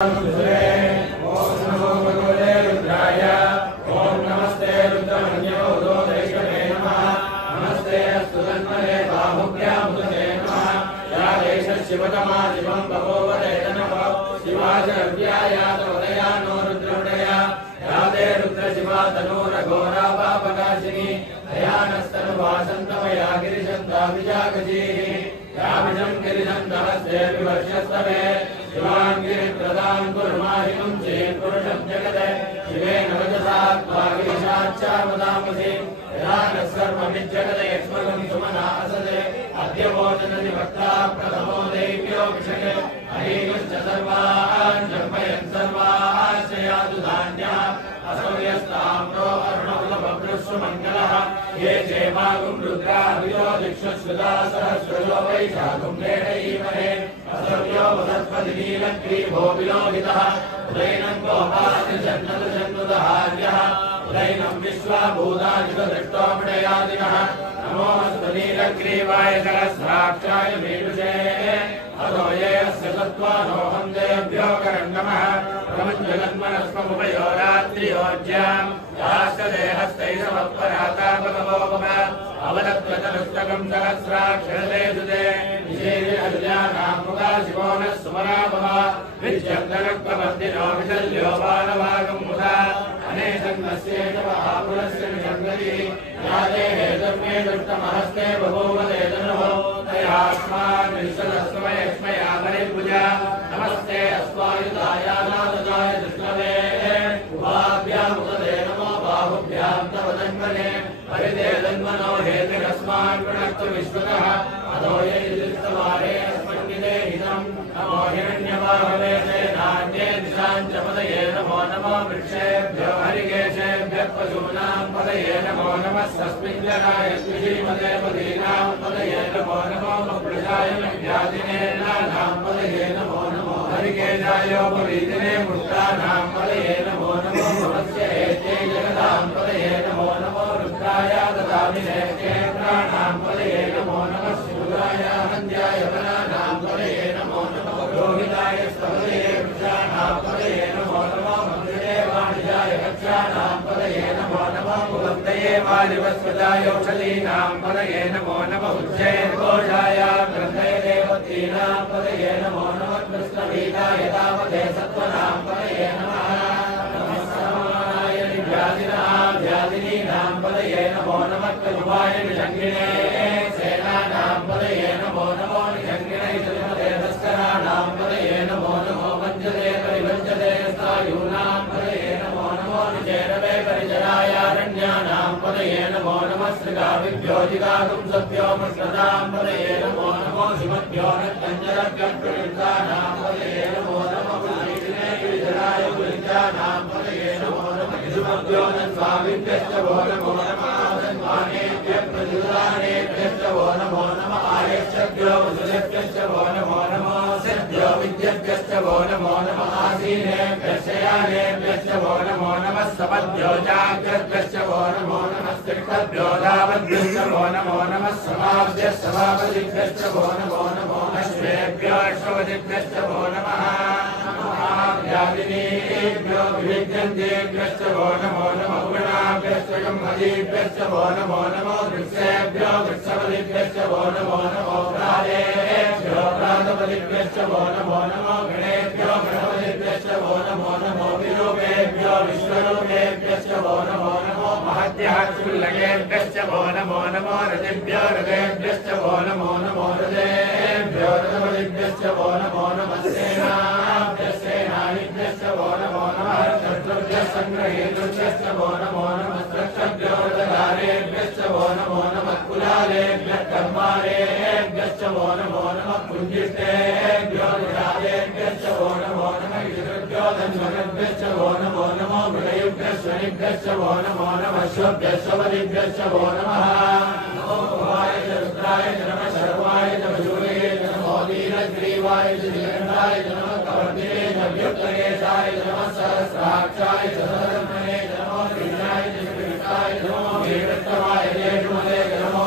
ओम नमो भगवते रुद्राय। ओम नमस्ते रुद्रमन्योदोदैषणे नमः। नमस्ते अस्तु तन्मने बाहुभ्यां मुदते नमः। या देश शिवतमा शिवं बभूवते नमः। शिवाजव्याया नो रुद्रमणया। या ते रुद्रशिवा तनूरघोरा पापकाशिनी। दयानस्तनुवासन्तमया गिरिशन्ताभिजागजीः। याभिजं गिरिशन्तमस्ते विवर्षस्तमे। शिवाङ्गिरिप्रदां कुर्माहिं चेत् पुरुषं जगते। शिवेन वचसा त्वा गिरिशाच्चावदामसि। यदा नः सर्वमिज्जगते यक्ष्मगं सुमना असते। अद्य भोजनति भक्ता प्रथमो देव्यो विषये। अहीनश्च सर्वान् जन्मयन् सर्वाश्च यातु धान्यः। असौ यस्ताम्रो अर्णवलभभ्रश्वमङ्गलः। ये चेमागुं रुद्राभियो दिक्षुश्रुता सहस्रजो वैशाखुं लेढयीमहे। असव्यो वसत्पतिनीलग्रीवो विलोहितः। उदैनं गोपादिजन्नदजन्नुदहार्यः। उदैनं विश्वाभूतानि दृष्टोमणयादिनः। नमोऽस्तु नीलग्रीवाय सहस्राक्षाय मीडुषे। अतो ये अस्य सत्त्वानोऽहं देव्यो करन्नमः। प्रमञ्जलन्मनस्वमुभयोरात्रियोज्याम् याश्च देहस्तैषमत्परातापगमोपम। अवलत्वतनुष्टकं सहस्राक्षरते सुते। निषेव्यहल्यानां मुदा शिवो नः सुमनाभव। विद्यन्दनक्वमर्दिनो विशल्यो बालभागं मुदा। अनेशन्नस्येष महापुरस्य निषङ्गति। या ते हेतुर्मे दुष्टमहस्ते बभूव देदनुः। तयास्मान् विश्वदस्मयक्ष्मया परिभुजा। नमस्ते अस्वायुधाय नादजाय दुष्णवे। उभाभ्यामुदते नमो बाहुभ्यां तव तन्मने। परिते तन्मनो हेतिरस्मान् प्रणक्तु विश्वतः। अधो यदिस्तवारे अस्मन्निदे हितं। नमो हिरण्यवाहवे सेनान्ये दिशां च पदये नमो नमो वृक्षेभ्यो हरिकेशेभ्यः पशूनां पदये नमो नमः। सस्मिञ्जनाय श्रीमते पदीनां पदये नमो नमो मृषाय व्याधिने नानां पदये नमो नमो। हरिकेशायोपवीतिने मृष्टानां पदये नमो नमो। भवस्य हेते जगदां पदये नमो नमो। रुद्राय ददामिने क्षेत्राणां पदये नमो नमः। शूराय हन्त्याय वनानां पदये नमो नमो। रोहिताय स्तपदये वृषाणां पदये नमो नमो। मन्त्रिणे वाणिजाय कक्षाणां पदये नमो नमो। मुकुन्दये वालिवस्वदाय औषधीनां पदये नमो नमः। उज्जयघोषाय ग्रन्थय देवतीनां पदये नमो नमः। कृष्णवीताय तावते सत्त्वनां पदये नमः। व्याधिनीनां पदये नमो नमः। कलुवाय निषङ्गिणे सेनानां पदये नमो नमो। निषङ्गिणे श्रीमते तस्कराणां पदये नमो नमो। वञ्चते परिवञ्चते स्थायूनां पदये नमो नमो। निचेरवे परिचरायारण्यानां पदये नमो नमः। श्रीगाविभ्यो जिगातुं सत्योमस्मतां पदये नमो नमो। शिवभ्यो नक्कञ्जरभ्यप्रयुक्तानां पदये नमो नमः। गिरिजराय गुरिजानां पदये नमो नमः। शिवभ्यो स्वामिभ्यश्च वो नमो नमः। सन्मानेभ्यः प्रजुदानेभ्यश्च वो नमो नमः। आयश्चभ्यो वसुलेभ्यश्च वो नमो नमः। सिद्ध्यो विद्यभ्यश्च वो नमो नमः। आसीनेभ्यश्च यानेभ्यश्च वो नमो नमः। सपद्भ्यो जाग्रद्भ्यश्च वो नमो नमः। सिक्तभ्यो धावद्भ्यश्च वो नमो नमः। समाभ्यः सभापतिभ्यश्च वो नमो नमः। अश्वेभ्यो अश्वपतिभ्यश्च वो नमः। व्याधिनीभ्यो विविध्यन्तेभ्यश्च वो नमो नमः। गुणाभ्यश्च गम्मदीभ्यश्च वो नमो नमो। वृक्षेभ्यो वृक्षपतिभ्यश्च वो नमो नमो। प्राणेभ्यो प्राणपतिभ्यश्च वो नमो नमो। गणेभ्यो गणपतिभ्यश्च वो नमो नमो। विरूपेभ्यो विश्वरूपेभ्यश्च वो नमो नमो। महद्याक्षुल्लकेभ्यश्च वो नमो नमो। रतिभ्यो रथेभ्यश्च वो नमो नमो। रथेभ्यो रथपतिभ्यश्च वो नमो नमः। सेनाभ्यश्च वो नमो नमः। शत्रुभ्यः सङ्ग्रहेतुभ्यश्च वो नमो नमः। स्रष्टभ्यो रथधारेभ्यश्च वो नमो नमः। कुलालेभ्यः कर्मारेभ्यश्च वो नमो नमः। कुञ्जिष्टेभ्यो निषादेभ्यश्च वो नमो नमः। ऋषिभ्यो धन्वनभ्यश्च वो नमो नमो। मृगयुभ्यः स्वनिभ्यश्च वो नमो नमः। श्वभ्यः स्वपतिभ्यश्च वो नमः। नमो भवाय च रुद्राय च नमः। शर्वाय च पशूये च नमो। नीलग्रीवाय च नीलकण्ठाय च नमः। कवर्दिने च व्युत्तरेशाय च नमः। सहस्राक्षाय च सहस्रमणे च नमो। कृष्णाय च श्रीकृष्णाय च नमो। वीरस्तवाय जयेषुमते च नमो।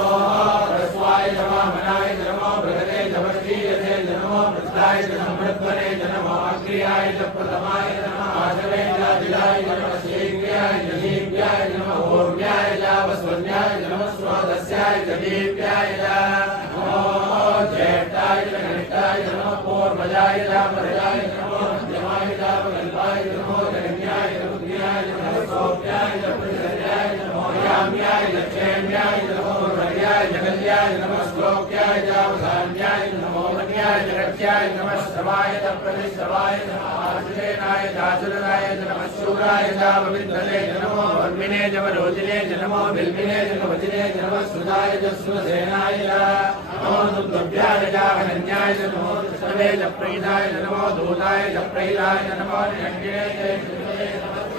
ह्रस्वाय च वामनाय च नमो। बृहते च वशीयते च नमो। पृष्ठाय च संवृत्वने च नमो। अग्र्याय च प्रथमाय नमः आशवेयादिलाय नमः शीघ्राय दीप्याय नमः ओर्म्याय वस्वन्याय नमः स्वादस्याय दीप्याय नमो ज्येष्ठाय गणिताय नमः पूर्वजाय परजाय नमो मध्यमाय गल्पाय नमो जगन्याय रुद्राय नमः सोप्याय प्रसर्याय नमो याम्याय लक्ष्म्याय नमो हर्याय जगल्याय नमः श्लोक्याय जावसान्याय नमो मन्याय जगत्याय नमः श्रवाय प्रतिश्रवाय नमः आश्रयनाय दासुराय नमः शूराय जावविन्दले नमो वर्मिने जवरोजिने नमो बिल्मिने जगवजिने नमः सुदाय जस्वसेनाय नमो दुर्भ्याय जावहन्याय नमो कृष्णवे जप्रहिताय नमो दूताय जप्रहिताय नमो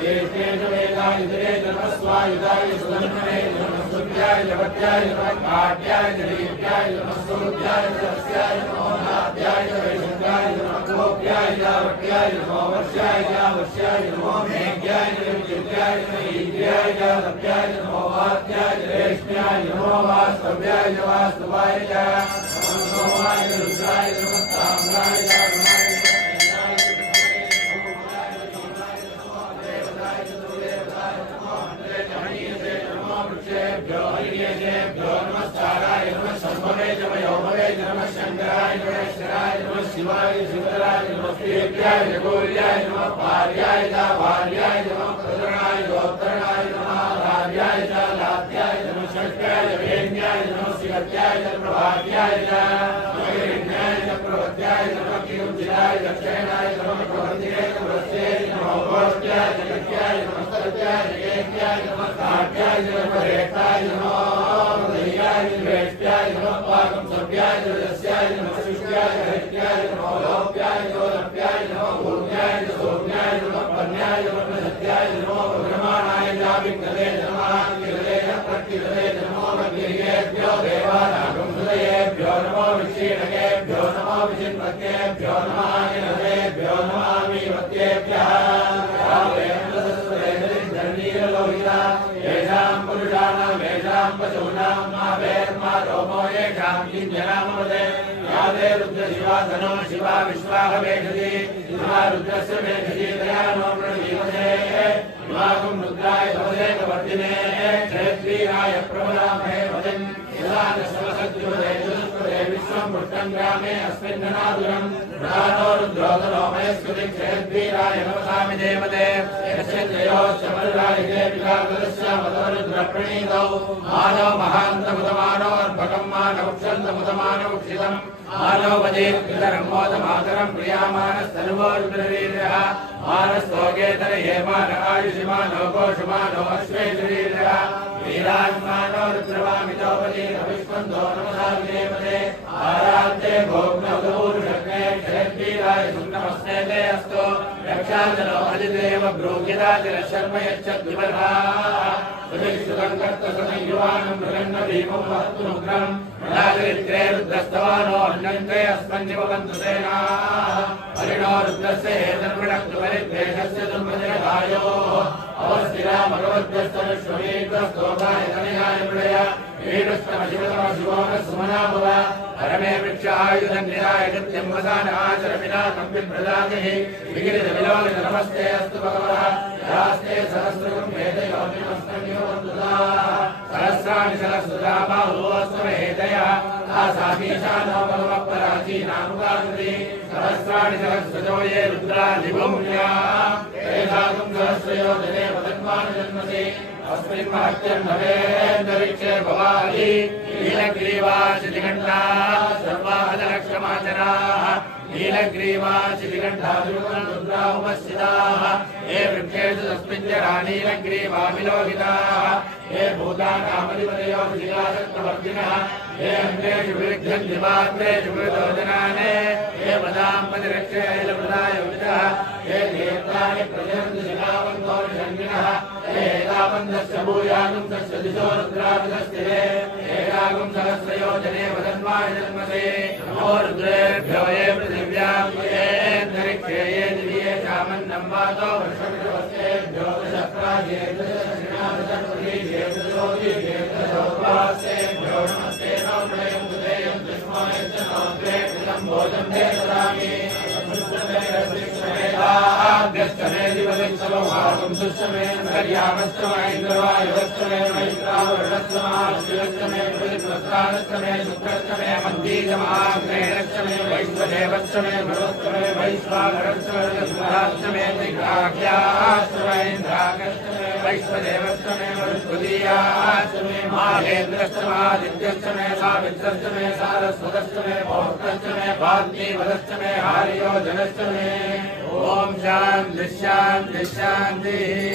निरञ्जने वेदाय नमः स्वायुधाय सुदर्शने नमः सुभ्याय जगत्याय नमः काट्याय दीप्याय नमः सूर्याय जस्याय नमो नाट्याय वैशुद्धाय नमः गोप्याय जावट्याय नमो वर्ष्याय जावश्याय नमो मेघ्याय निर्विद्याय नमः ईद्याय जालभ्याय नमो वात्याय रेष्म्याय नमो वास्तव्याय वास्तवाय नमो सोमाय रुद्राय नमः ताम्राय नमस्काराय नमः शंभवे जमयोभवे नमः शंकराय नमः शराय नमः शिवाय शिवराय नमः देव्याय गौर्याय नमः पार्याय भार्याय नमः प्रतरणाय गोत्रणाय नमः आर्याय लात्याय नमः षट्याय वेद्याय नमः शिवत्याय प्रभात्याय नमः प्रवत्याय नमः किंचिदाय दक्षिणाय नमः प्रवत्ये प्रवत्ये नमः गोष्ट्याय जगत्याय नमः सत्याय जगत्याय नमः काट्याय नमः रेताय नमः वेष्ट्याय नमः पाकं सभ्याय जस्याय नमः शुष्याय हरित्याय नमः लोप्याय लोलप्याय नमः भूम्याय सोम्याय नमः पन्याय नमः सत्याय नमः ब्रह्माणाय जाविक्कले नमः किरले प्रकिरले नमो मग्गिरियेभ्यो देवानागं हृदयेभ्यो नमो विक्षीणकेभ्यो नमो विचिन्वत्येभ्यो नमः निरदेभ्यो नमः मीवत्येभ्यः येषां पुरुषाणां येषां पशूनां मा वेर्मा रोमो येषां किञ्जनामवदे या ते रुद्रशिवा धनो शिवा विश्वाह वेषति शिवा रुद्रस्य वेषति तया नो प्रणीमते इमागं रुद्राय भवदे कवर्तिने क्षेत्रीराय प्रबलामहे वदन् यदा नश्वसद्युवदे चतुष्पदे विश्वं पुष्टं ग्रामे अस्मिन्ननादुरं प्रधानो रुद्रोदनो मयस्कृति क्षेत्रीराय नमसामि देवते यस्य जयोश्चमरुराय देविकागदस्यामतरुद्रप्रणीतौ मानव महान्तमुदमानोर्भकं मानवक्षन्तमुदमानवक्षितम् मानव वदेत्कृतरङ्गोदमातरं प्रियामानस्तनुवोर्द्रवीर्यः मानस्तोगेतर ये मान आयुषिमानो गोषुमानो अश्वेशरीर्यः वीरान्मानो रुद्रवामितोपदीरविष्पन्दो नमसा विदेवते आराध्ये भोग्नौदपूरुषग्ने क्षेत्रीराय सुनमस्ते ते अस्तु रक्षाजनो अजिदेव ब्रूहिराजिरशर्म यच्छद्विवर्हाः सुभिक्षुतं कर्तसंयुवानं मृगन्न भीमं वहत्तुनुग्रम् मृडाचरित्रे रुद्रस्तवानो अन्यन्ते अस्मन्निवन्तु सेनाः हरिणो रुद्रस्य एतन्मृडक्तु परिद्वेषस्य दुर्मजनकायोः अवस्थिरा भगवद्भ्यस्तविश्वमेकस्तोकाय तनयाय मृडय ीडस्तमशिवतमशिवोनसुमनाभव परमे वृक्षायुधन्निराय कृत्यं वदान आचरविनाकं विप्रदातिः विगिरितविलोलित नमस्ते अस्तु भगवः यास्ते सहस्रकं वेदयोनिमस्तन्योवन्तुताः सहस्राणि सहस्रदा बाहुवस्त्वमेतयः आसामीशानो भगवः पराचीनामुपासति सहस्राणि सहस्रजो ये रुद्राधिभूम्याः तेषां सहस्रयोजने वदन्मानजन्मसि अस्मिन् महत्यं भवेन्दरिक्षे भवानि नीलग्रीवाशितिघण्टाः सर्वाहदलक्षमाचराः नीलग्रीवाशितिघण्टाः रुद्राहुमस्थिताः ये वृक्षेषु तस्मिञ्जरा नीलग्रीवाविलोहिताः ये भूतानामधिपतयो विशिलाशक्तवर्जिनः ये अङ्गेषु विरुद्धन्ति पात्रेषु मृतोजनाने ये पदाम्पतिरक्षैलवृताय वृतः ये तीर्थानि प्रजन्ति शिलावन्तो निषङ्गिणः ये एतावन्तस्य भूयागं तस्य दिशो रुद्राभिधस्थिते एकागं सहस्रयोजने वदन्माय जन्मसे नमो रुद्रेभ्यो ये पृथिव्यां ये अन्तरिक्षे ये दिव्ये शामन्नं वातो वर्षमिषवस्तेभ्यो दशप्राजे दशदक्षिणादशप्रतीशे दशोदीशे दशोपासेभ्यो नमस्ते नो प्रयं तुदेयं दुष्मोयश्च नोद्वे कृतं भोजं ते ददामि वेदाभ्यस्तमे दिवदक्षमे सर्यामस्तमे इंद्रवायुस्तमे मैत्रावर्णस्तमे प्रस्थानस्तमे शुक्रस्तमे मन्दीजमाग्नेयस्तमे वैश्वदेवस्तमे मरुस्तमे वैश्वानरस्तमे सुधास्तमे त्रिकाख्यास्तमे इंद्राकस्तमे वैश्वदेवस्तमे मरुद्गुदीयास्तमे माहेन्द्रस्तमादित्यस्तमे सावित्रस्तमे सारस्वतस्तमे पौत्रस्तमे वाग्देवस्तमे हार्योजनस्तमे ओम शांति शांति शांति।